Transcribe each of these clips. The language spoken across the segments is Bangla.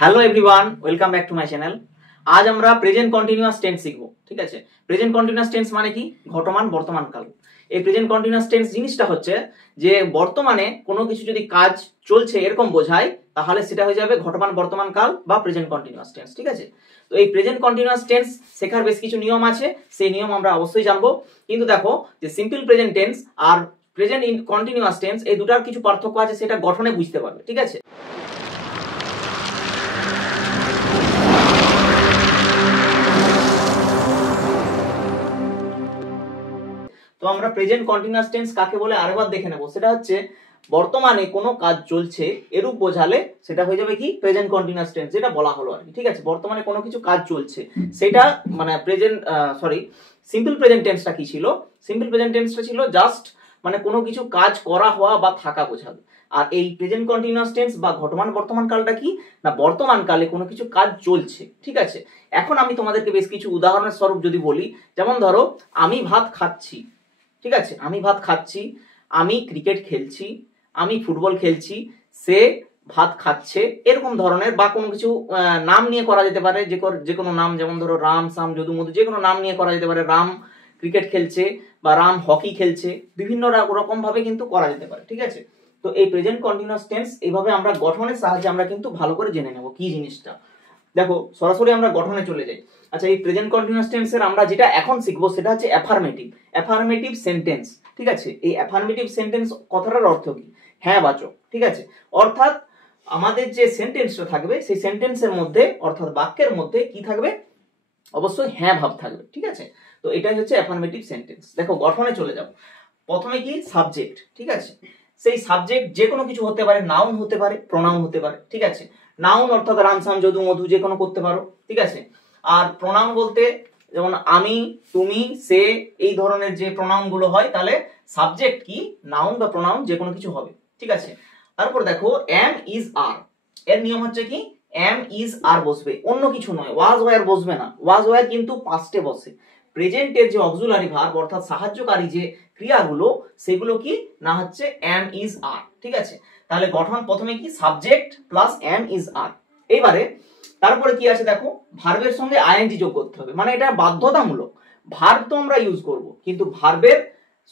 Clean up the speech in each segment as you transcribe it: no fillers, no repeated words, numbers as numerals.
Hello everyone, welcome back to my channel. আজ আমরা প্রেজেন্ট কন্টিনিউয়াস টেন্স শিখবো। ঠিক আছে, প্রেজেন্ট কন্টিনিউয়াস টেন্স মানে কি? ঘটমান বর্তমান কাল। এই প্রেজেন্ট কন্টিনিউয়াস টেন্স জিনিসটা হচ্ছে যে বর্তমানে কোনো কিছু যদি কাজ চলছে এরকম বোঝায়, তাহলে সেটা হয়ে যাবে ঘটমান বর্তমান কাল বা প্রেজেন্ট কন্টিনিউয়াস টেন্স। ঠিক আছে, তো এই প্রেজেন্ট কন্টিনিউয়াস টেন্স শেখার বেশ কিছু নিয়ম আছে, সেই নিয়ম আমরা অবশ্যই জানবো। কিন্তু দেখো যে সিম্পল প্রেজেন্ট টেন্স আর প্রেজেন্ট কন্টিনিউয়াস টেন্স এই দুটার কিছু পার্থক্য আছে, সেটা গঠনে বুঝতে পারবে। ঠিক আছে, তো আমরা প্রেজেন্ট কন্টিনিউয়াস টেন্স কাকে বলে আরেকবার দেখে নেব। সেটা হচ্ছে বর্তমানে কোনো কাজ চলছে এরূপ বোঝালে সেটা হয়ে যাবে কি? প্রেজেন্ট কন্টিনিউয়াস টেন্স, যেটা বলা হলো আর কি। ঠিক আছে, বর্তমানে কোনো কিছু কাজ চলছে সেটা মানে প্রেজেন্ট সিম্পল প্রেজেন্ট টেন্সটা কি ছিল? সিম্পল প্রেজেন্ট টেন্সটা ছিল জাস্ট মানে কোনো কিছু কাজ করা হওয়া বা থাকা বোঝাবে। আর এই প্রেজেন্ট কন্টিনিউয়াস টেন্স বা ঘটমান বর্তমান কালটা কি না? বর্তমান কালে কোনো কিছু কাজ চলছে। ঠিক আছে, এখন আমি তোমাদেরকে বেশ কিছু উদাহরণের স্বরূপ যদি বলি, যেমন ধরো আমি ভাত খাচ্ছি। ঠিক আছে, আমি ভাত খাচ্ছি, আমি ক্রিকেট খেলছি, আমি ফুটবল খেলছি, সে ভাত খাচ্ছে, এরকম ধরনের বা কোনো কিছু নাম নিয়ে করা যেতে পারে, যে কোনো নাম, যেমন ধরো রাম, শ্যাম, যদু, মধু, যে কোনো নাম নিয়ে করা যেতে পারে। রাম ক্রিকেট খেলছে বা রাম হকি খেলছে, বিভিন্ন রকম ভাবে কিন্তু করা যেতে পারে। ঠিক আছে, তো এই প্রেজেন্ট কন্টিনিউয়াস টেন্স এইভাবে আমরা গঠনের সাহায্যে আমরা কিন্তু ভালো করে জেনে নেব কি জিনিসটা। দেখো সরাসরি আমরা গঠনে চলে যাই। আচ্ছা, এই প্রেজেন্ট কন্টিনিউয়াস টেন্সের আমরা যেটা এখন শিখবো সেটা হচ্ছে অ্যাফার্মেটিভ সেন্টেন্স। ঠিক আছে, এই অ্যাফার্মেটিভ সেন্টেন্স কথাটার অর্থ কি? হ্যাঁ বাচক। ঠিক আছে, অর্থাৎ আমাদের যে সেন্টেন্সটা থাকবে সেই সেন্টেন্সের মধ্যে অর্থাৎ বাক্যের মধ্যে কি থাকবে? অবশ্যই হ্যাঁ ভাব থাকবে। ঠিক আছে, তো এটাই হচ্ছে অ্যাফার্মেটিভ সেন্টেন্স। দেখো গঠনে চলে যাও। প্রথমে কি? সাবজেক্ট। ঠিক আছে, সেই সাবজেক্ট যে কোনো কিছু হতে পারে, নাউন হতে পারে, প্রোনাউন হতে পারে। ঠিক আছে, নাউন অর্থাৎ রাম, শ্যাম, যদু, মধু যে কোনো করতে পারো। ঠিক আছে, আর প্রোনাউন বলতে যেমন আমি, তুমি, সে, এই ধরনের যে প্রোনাউন গুলো হয়, তাহলে সাবজেক্ট কি? নাউন বা প্রোনাউন যে কোনো কিছু হবে। ঠিক আছে, তারপর দেখো এম ইজ আর, এর নিয়ম হচ্ছে কি? এম ইজ আর বসবে, অন্য কিছু নয়। ওয়াজ ওয়্যার বসবে না, ওয়াজ ওয়্যার কিন্তু পাস্টে বসে। প্রেজেন্টের যে অক্সিলারি ভার্ব অর্থাৎ সাহায্যকারী যে ক্রিয়াগুলো, সেগুলো কি না হচ্ছে এম ইজ আর। ঠিক আছে, তাহলে গঠন প্রথমে কি? সাবজেক্ট প্লাস এম ইজ আর। এবারে তারপরে কি আছে দেখো, ভার্বের সঙ্গে আইএনজি যোগ করতে হবে, মানে এটা বাধ্যতামূলক। ভার্ব তো আমরা ইউজ করব, কিন্তু ভার্বের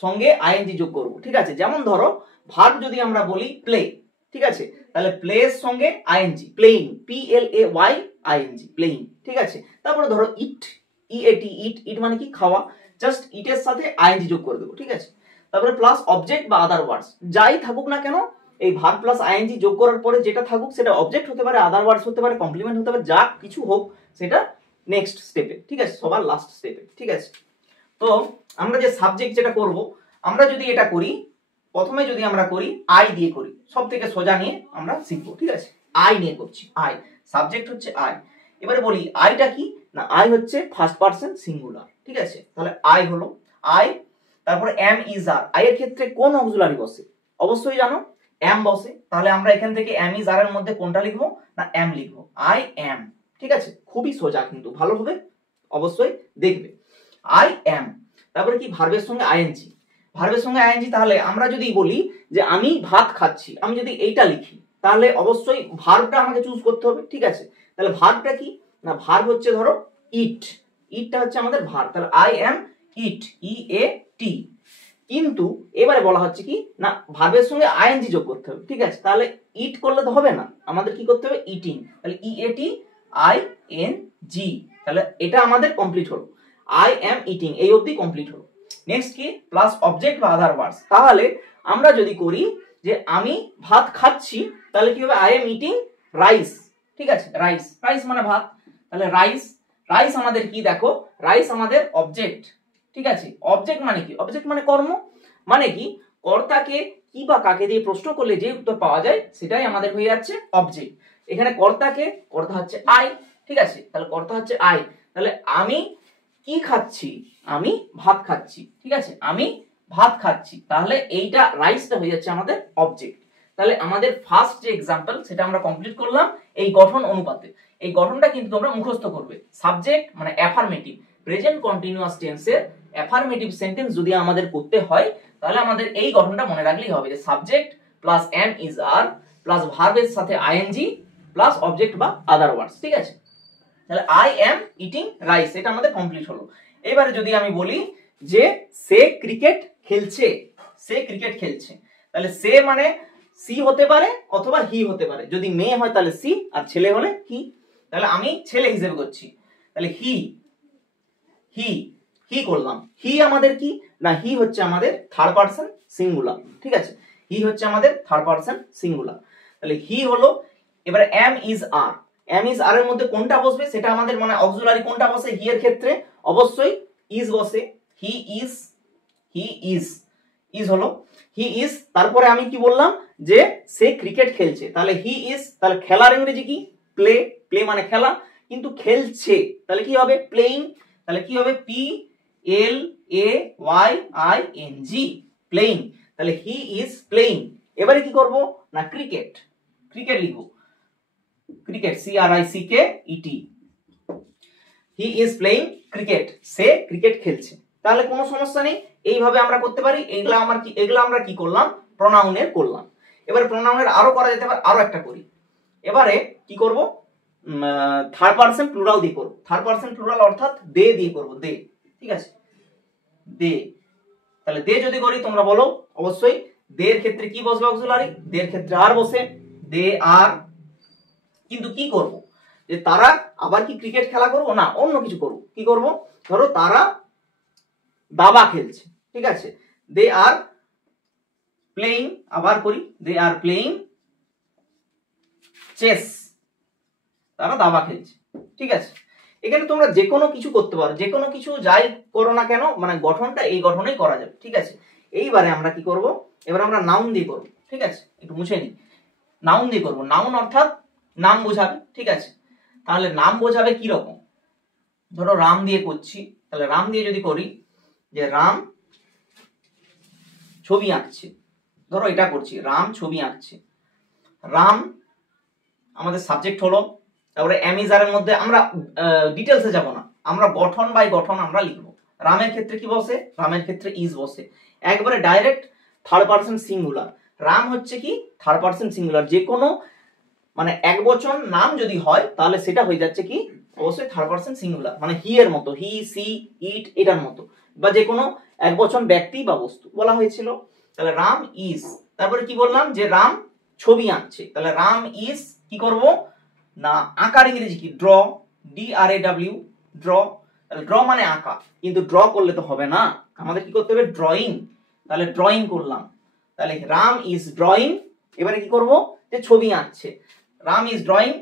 সঙ্গে আইএনজি যোগ করব। ঠিক আছে, যেমন ধরো ভার্ব যদি আমরা বলি প্লে, ঠিক আছে, তাহলে প্লে এর সঙ্গে ING, playing, PLAY ING, playing. ঠিক আছে, তারপরে ধরো ইট, EAT, ইট মানে কি? খাওয়া, জাস্ট ইটের সাথে আইএনজি যোগ করে দেবো। ঠিক আছে, তারপরে প্লাস অবজেক্ট বা আদার ওয়ার্ডস, যাই থাকুক না কেন এই ভার্ব প্লাস আইএনজি যোগ করার পরে যেটা থাকুক সেটা অবজেক্ট হতে পারে, আদার ওয়ার্ডস হতে পারে, কমপ্লিমেন্ট হতে পারে, যা কিছু হোক সেটা নেক্সট স্টেপে। ঠিক আছে, সবার লাস্ট স্টেপে। ঠিক আছে, তো আমরা যে সাবজেক্ট যেটা করব, আমরা যদি এটা করি, প্রথমে যদি আমরা করি আই দিয়ে করি, সব থেকে সোজা নিয়ে আমরা শিখবো। ঠিক আছে, আই নিয়ে করছি, আই, সাবজেক্ট হচ্ছে আই। এবারে বলি আইটা কি না? আই হচ্ছে ফার্স্ট পারসন সিঙ্গুলার। ঠিক আছে, তাহলে আই হলো আই। তারপরে এম ইজ আর, আই এর ক্ষেত্রে কোন অক্সিলারি বসে? অবশ্যই জানো, এম বসে। তাহলে আমরা এখান থেকে এম ইজ আর এর মধ্যে কোনটা লিখবো না? এম লিখবো, আই এম। ঠিক আছে, খুবই সোজা, কিন্তু ভালোভাবে অবশ্যই দেখবে। আই এম, তারপরে কি? ভার্বের সঙ্গে আইএনজি, ভার্বের সঙ্গে আইএনজি। তাহলে আমরা যদি বলি যে আমি ভাত খাচ্ছি, আমি যদি এইটা লিখি, তাহলে অবশ্যই ভার্বটা আমাকে চুজ করতে হবে। ঠিক আছে, তাহলে ভার্বটা কি না? ভার্ব হচ্ছে ধরো ইট, ইটটা হচ্ছে আমাদের ভার্ব, তাহলে আই এম ইট, EAT। কিন্তু এবারে বলা হচ্ছে কি না, ভার্বের সঙ্গে আইএনজি যোগ করতে হবে। ঠিক আছে, তাহলে ইট করলে তো হবে না, আমাদের কি করতে হবে? ইটিং, তাহলে EATING, তাহলে এটা আমাদের কমপ্লিট হলো। আই এম ইটিং, এই অবধি কমপ্লিট হলো। নেক্সট কি? প্লাস অবজেক্ট বা আদার ওয়ার্ডস। তাহলে আমরা যদি করি যে আমি ভাত খাচ্ছি, তাহলে কি হবে? I am eating rice. ঠিক আছে, রাইস, রাইস মানে ভাত, তাহলে রাইস, রাইস আমাদের কি? দেখো রাইস আমাদের অবজেক্ট। ঠিক আছে, অবজেক্ট মানে কি? অবজেক্ট মানে কর্ম, মানে কি? কর্তাকে কি বা কাকে দিয়ে প্রশ্ন করলে যে উত্তর পাওয়া যায় সেটাই আমাদের হয়ে যাচ্ছে অবজেক্ট। এখানে কর্তাকে, কর্তা হচ্ছে আই। ঠিক আছে, তাহলে কর্তা হচ্ছে আই, তাহলে আমি কি খাচ্ছি? আমি ভাত খাচ্ছি। ঠিক আছে, আমি ভাত খাচ্ছি, তাহলে এইটা রাইসটা হয়ে যাচ্ছে আমাদের অবজেক্ট। তাহলে আমাদের ফার্স্ট যে এক্সাম্পল সেটা আমরা কমপ্লিট করলাম এই গঠন অনুপাতে। এই গঠনটা কিন্তু তোমরা মুখস্থ করবে। সাবজেক্ট মানে অ্যাফার্মেটিভ, প্রেজেন্ট কন্টিনিউয়াস টেন্সের অ্যাফার্মেটিভ সেন্টেন্স যদি আমাদের করতে হয়, তাহলে আমাদের এই গঠনটা মনে রাখলেই হবে যে subject plus am is are plus ভার্বের সাথে আইএনজি প্লাস অবজেক্ট বা আদার ওয়ার্ডস, ঠিক আছে। তাহলে আই এম ইটিং রাইস, এটা আমাদের কমপ্লিট হলো। এবারে যদি আমি বলি যে সে ক্রিকেট খেলছে, সে ক্রিকেট খেলছে, তাহলে সে মানে সি হতে পারে অথবা হি হতে পারে। যদি মেয়ে হয় তাহলে সি, আর ছেলে হলে হি। তাহলে আমি ছেলে হিসেবে করছি, তাহলে হি হি হি করলাম। হি আমাদের কি না, হি হচ্ছে আমাদের থার্ড পারসন সিঙ্গুলার, ঠিক আছে। হি হচ্ছে আমাদের থার্ড পারসন সিঙ্গুলার, তাহলে হি হলো। এবারে am is are, am is are এর মধ্যে কোনটা বসবে সেটা আমাদের মানে অক্সিলারি কোনটা বসে, হি এর ক্ষেত্রে অবশ্যই ইজ বসে। He is, he is, is হলো হি ইজ। তারপরে আমি কি বললাম যে সে ক্রিকেট খেলছে, তাহলে হি ইজ, তাহলে খেলার ইংরেজি কি প্লে, প্লে মানে খেলা, কিন্তু খেলছে তাহলে কি হবে প্লেইং, তাহলে কি হবে P L A Y I N G, playing. তাহলে হি ইজ প্লেইং। এবারে কি করব না ক্রিকেট, ক্রিকেট লিখবো, cricket C R I C K E T, he is playing cricket, সে ক্রিকেট খেলছে। তাহলে কোনো সমস্যা নেই, এইভাবে আমরা করতে পারি। এগুলা আমরা কি করলাম, প্রোনাউনের করলাম। এবারে প্রোনাউনের আরো করা যেতে পারে, আরো একটা করি। এবারে কি করব, থার্ড পারসন প্লুরাল দিয়ে করব। থার্ড পারসন প্লুরাল অর্থাৎ দে দিয়ে করব, দে, ঠিক আছে, দে। তাহলে দে যদি করি তোমরা বলো অবশ্যই দের ক্ষেত্রে কি বসবে অক্সিলারি, দের ক্ষেত্রে আর বসে, দে আর। কিন্তু কি করব যে তারা আবার কি ক্রিকেট খেলা করবো না, অন্য কিছু করব। কি করব, ধরো তারা দাবা খেলছে, ঠিক আছে, দে আর প্লেইং, আবার করি দে আর প্লেইং চেস, তারা দাবা খেলছে, ঠিক আছে। এখানে তোমরা যে কোনো কিছু করতে পারো, যে কোনো কিছু যাই করো না কেন, মানে গঠনটা এই গঠনেই করা যাবে, ঠিক আছে। এইবারে আমরা কি করব, এবার আমরা নাউন দিয়ে করব, ঠিক আছে, একটু মুছে নিই। নাউন দিয়ে করব, নাউন অর্থাৎ নাম বোঝাবে, ঠিক আছে। তাহলে নাম বোঝাবে কি রকম, ধরো রাম দিয়ে করছি, তাহলে রাম দিয়ে যদি করি যে রাম ছবি আঁকছে, ধরো এটা করছি রাম ছবি আঁকছে, রাম আমাদের সাবজেক্ট হলো। তারপরে এমিজারের মধ্যে আমরা ডিটেলসে যাব না, আমরা গঠন বাই গঠন আমরা লিখবো। রামের ক্ষেত্রে কি বসে, রামের ক্ষেত্রে ইজ বসে, একবারে direct third person singular. Ram হচ্ছে কি থার্ড পারসন সিঙ্গুলার, যে কোনো মানে এক বচন নাম যদি হয় তাহলে সেটা হয়ে যাচ্ছে কি অবশ্যই থার্ড পারসন সিঙ্গুলার, মানে হি এর মতো, হি সি ইট এটার মতো, বা যে কোনো এক বচন ব্যক্তি বা বস্তু বলা হয়েছিল। তাহলে রাম ইজ, তারপরে কি বললাম যে রাম ছবি আঁকছে, তাহলে রাম ইজ কি করব না আঁকার ইংরেজি কি draw, D R A W, draw. তাহলে ড্র মানে আঁকা, কিন্তু ড্র করলে তো হবে না, আমাদের কি করতে হবে ড্রয়িং, তাহলে ড্রয়িং করলাম। তাহলে রাম ইজ ড্রয়িং, এবারে কি করব যে ছবি আঁকছে, Ram is drawing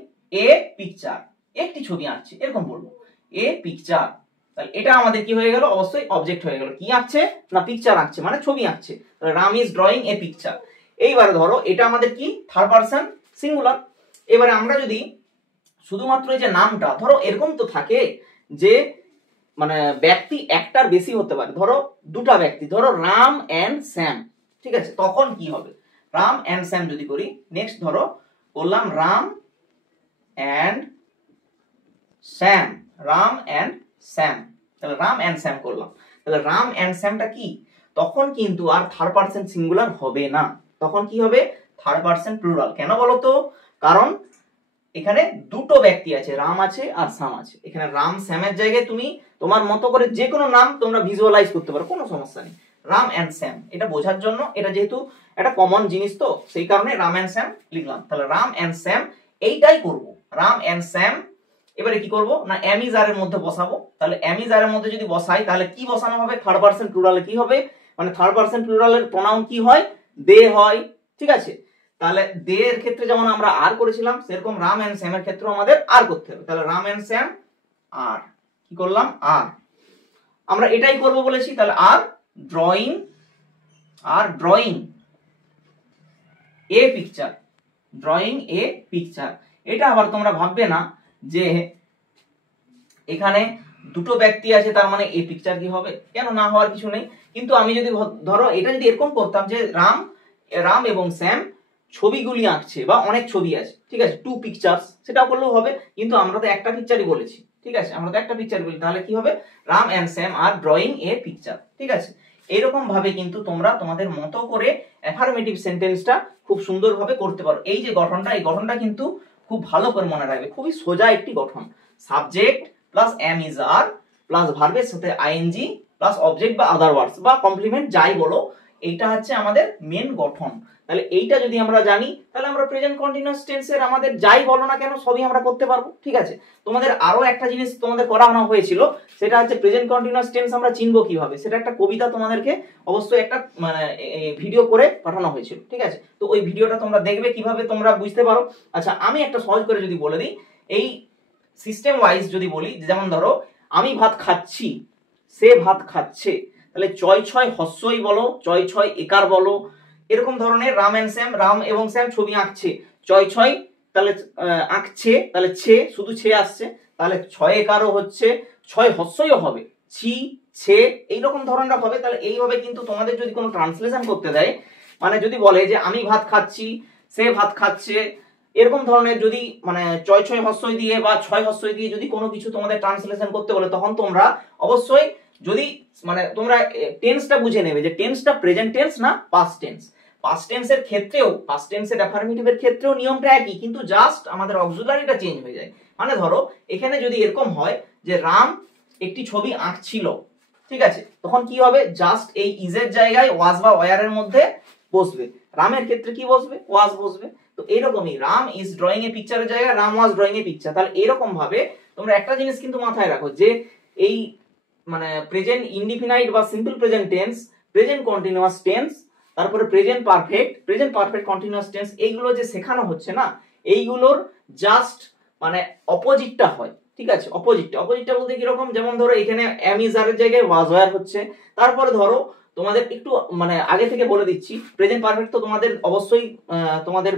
a picture, একটি ছবি আঁকছে এরকম বলবো, এ পিকচার। তাহলে এটা আমাদের কি হয়ে গেল, অবশ্যই অবজেক্ট হয়ে গেল, কি আঁকছে না পিকচার আঁকছে মানে ছবি আঁকছে, তাহলে Ram is drawing a picture. এইবারে ধরো এটা আমাদের কি থার্ড পারসন সিঙ্গুলার। এবারে আমরা যদি শুধুমাত্র এই যে নামটা, ধরো এরকম তো থাকে যে মানে ব্যক্তি একটার বেশি হতে পারে, ধরো দুটা ব্যক্তি, ধরো রাম এন্ড শ্যাম, ঠিক আছে, তখন কি হবে রাম এন্ড শ্যাম যদি করি। নেক্সট ধরো বললাম রাম এন্ড শ্যাম, রাম এন্ড শ্যাম, তাহলে রাম এন্ড শ্যাম করলাম। তাহলে রাম এন্ড শ্যামটা কি, তখন কিন্তু আর থার্ড পারসন সিঙ্গুলার হবে না, তখন কি হবে থার্ড পারসন প্লুরাল। কেন বলো তো, কারণ এখানে দুটো ব্যক্তি আছে, রাম আছে আর শ্যাম আছে। এখানে রাম শ্যামের জায়গায় তুমি তোমার মতো করে যে কোনো নাম তোমরা ভিজুয়ালাইজ করতে পারো, কোনো সমস্যা নেই। রাম এন্ড শ্যাম এটা বোঝার জন্য, এটা যেহেতু একটা কমন জিনিস তো সেই কারণে রাম এন্ড শ্যাম লিখলাম। তাহলে রাম এন্ড শ্যাম এইটাই করব, রাম এন্ড শ্যাম। এবারে কি করব না এমিজার এর মধ্যে বসাবো, তাহলে এমিজার এর মধ্যে যদি বসাই তাহলে কি বসানো হবে, থার্ড পারসন প্লুরালে কি হবে, মানে থার্ড পারসন প্লুরালের প্রোনাউন কি হয়, দে হয়, ঠিক আছে। তাহলে দে এর ক্ষেত্রে যেমন আমরা আর করেছিলাম সেরকম রাম এন্ড শ্যাম এর ক্ষেত্রে আমাদের আর করতে হবে। তাহলে রাম এন্ড শ্যাম আর কি করলাম, আর আমরা এটাই করব বলেছি। তাহলে আর ড্রয়িং, আর drawing a picture, drawing a picture. এটা আবার তোমরা ভাববে না যে এখানে দুটো ব্যক্তি আছে তার মানে এ পিকচার কি হবে, কেন না হওয়ার কিছু নেই। কিন্তু আমি যদি ধরো এটা যদি এরকম করতাম যে রাম এবং শ্যাম ছবিগুলি আঁকছে বা অনেক ছবি আছে, ঠিক আছে, টু পিকচার্স, সেটাও করলেও হবে, কিন্তু আমরা তো একটা পিকচারই বলেছি, ঠিক আছে, আমরা তো একটা পিকচার বলি, তাহলে কি হবে Ram and Shyam are drawing a picture, ঠিক আছে। এইরকম ভাবে কিন্তু তোমরা তোমাদের মতো করে অ্যাফার্মেটিভ সেন্টেন্সটা খুব সুন্দরভাবে করতে পারো। এই যে গঠনটা, এই গঠনটা কিন্তু খুব ভালো করে মনে রাখবে, খুবই সোজা একটি গঠন। Subject plus am is are plus ভার্বের সাথে আইএনজি প্লাস অবজেক্ট বা আদার ওয়ার্ডস বা কমপ্লিমেন্ট যাই বলো, এইটা হচ্ছে আমাদের মেন গঠন। তাহলে এইটা যদি আমরা জানি তাহলে আমরা প্রেজেন্ট কন্টিনিউয়াস টেন্সের আমাদের যাই বলো না কেন সবই আমরা করতে পারবো। ঠিক আছে, তোমাদের আরো একটা জিনিস তোমাদের করানো হয়েছিল, সেটা হচ্ছে প্রেজেন্ট কন্টিনিউয়াস টেন্স আমরা চিনবো কিভাবে, সেটা একটা কবিতা তোমাদেরকে অবশ্যই একটা মানে ভিডিও করে পাঠানো হয়েছিল। ঠিক আছে, তো ওই ভিডিওটা তোমরা দেখবে কিভাবে তোমরা বুঝতে পারো। আচ্ছা, আমি একটা সহজ করে যদি বলে দিই, এই সিস্টেম ওয়াইজ যদি বলি, যেমন ধরো আমি ভাত খাচ্ছি, সে ভাত খাচ্ছে, তাহলে চয় ছয় হস্যই বলো, চয় ছয় একার বলো, এরকম ধরনের রাম এন্ড শ্যাম, রাম এবং শ্যাম ছবি আঁকছে, চয় ছয় তাহলে আঁকছে, তাহলে ছে শুধু ছে আসছে, তাহলে ছয় একারও হচ্ছে, ছয় হস্যইও হবে, ছি ছে এইরকম ধরনের হবে। তাহলে এইভাবে কিন্তু তোমাদের যদি কোনো ট্রান্সলেশন করতে দেয়, মানে যদি বলে যে আমি ভাত খাচ্ছি, সে ভাত খাচ্ছে, এরকম ধরনের যদি মানে ছয় ছয় হস্যই দিয়ে বা ছয় হস্যই দিয়ে যদি কোনো কিছু তোমাদের ট্রান্সলেশন করতে বলে, তখন তোমরা অবশ্যই যদি মানে তোমরা টেন্সটা বুঝে নেবে যে টেন্সটা প্রেজেন্ট টেন্স না পাস্ট টেন্স। পাস্ট টেন্সের ক্ষেত্রেও, পাস্ট টেন্সের অ্যাফার্মেটিভের ক্ষেত্রেও নিয়মটা একই, কিন্তু জাস্ট আমাদের অক্সিলারিটা চেঞ্জ হয়ে যায়। মানে ধরো এখানে যদি এরকম হয় যে রাম একটি ছবি আঁকছিল, ঠিক আছে, তখন কি হবে, জাস্ট এই ইজের জায়গায় ওয়াজ বা ওয়ারের মধ্যে বসবে, রামের ক্ষেত্রে কি বসবে, ওয়াজ বসবে। তো এইরকমই রাম ইজ ড্রয়িং এ পিকচারের জায়গায় Ram was drawing a picture. তাহলে এরকম ভাবে তোমরা একটা জিনিস কিন্তু মাথায় রাখো যে এই মানে প্রেজেন্ট ইনডিফিনাইট বা simple present tense, present continuous tense, তারপরে প্রেজেন্ট পারফেক্ট কন্টিনিউয়াস টেন্স, এইগুলো যে শেখানো হচ্ছে না, এইগুলোর জাস্ট মানে অপোজিটটা হয়। ঠিক আছে, অপোজিটটা বলতে কিরকম, যেমন ধরো এখানে এম ইজ আর এর জায়গায় ওয়াজ ওয়ার হচ্ছে। তারপরে ধরো তোমাদের একটু মানে আগে থেকে বলে দিচ্ছি, প্রেজেন্ট পারফেক্ট তো তোমাদের অবশ্যই তোমাদের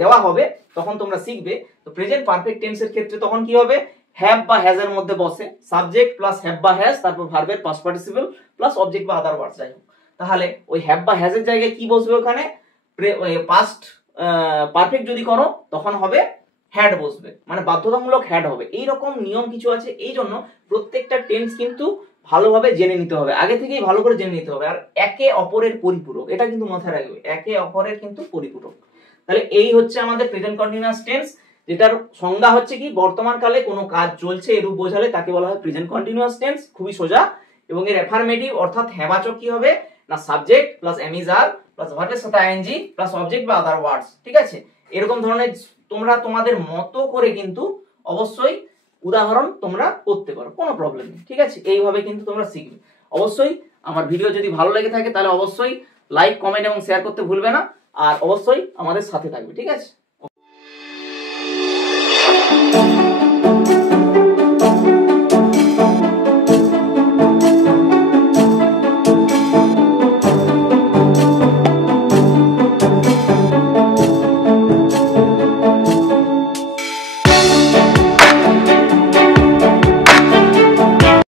দেওয়া হবে, তখন তোমরা শিখবে। তো প্রেজেন্ট পারফেক্ট টেন্সের ক্ষেত্রে তখন কি হবে, হ্যাভ বা হ্যাজ এর মধ্যে বসে সাবজেক্ট প্লাস হ্যাভ বা হ্যাজ, তারপর ভার্বের পাস্ট পার্টিসিপল প্লাস অবজেক্ট বা আদার ওয়ার্ডস যাই হোক। তাহলে ওই হ্যাভ বা হ্যাজ এর জায়গায় কি বসবে, ওখানে পাস্ট পারফেক্ট যদি করো তখন হবে হ্যাড বসবে, মানে বাধ্যতামূলক হ্যাড হবে। এইরকম নিয়ম কিছু আছে, এই জন্য প্রত্যেকটা টেন্স কিন্তু ভালোভাবে জেনে নিতে হবে, আগে থেকেই ভালো করে জেনে নিতে হবে। আর একে অপরের পরিপূরক, এটা কিন্তু মাথায় রাখবে, একে অপরের কিন্তু পরিপূরক। তাহলে এই হচ্ছে আমাদের প্রেজেন্ট কন্টিনিউয়াস টেন্স, যেটার সংজ্ঞা হচ্ছে কি, বর্তমান কালে কোনো কাজ চলছে এরূপ বোঝালে তাকে বলা হয় প্রেজেন্ট কন্টিনিউয়াস টেন্স, খুবই সোজা। এবং এর অ্যাফার্মেটিভ অর্থাৎ হ্যাবাচক কি হবে না, subject plus am is are plus ভার্বের সাথে আইএনজি প্লাস অবজেক্ট বা আদার ওয়ার্ডস। ঠিক আছে, এরকম ধরনের তোমরা তোমাদের মতো করে কিন্তু অবশ্যই উদাহরণ তোমরা করতে পারো, কোনো প্রবলেম নেই। ঠিক আছে, এইভাবে কিন্তু তোমরা শিখবে। অবশ্যই আমার ভিডিও যদি ভালো লেগে থাকে তাহলে অবশ্যই লাইক, কমেন্ট এবং শেয়ার করতে ভুলবে না, আর অবশ্যই আমাদের সাথে থাকবে। ঠিক আছে।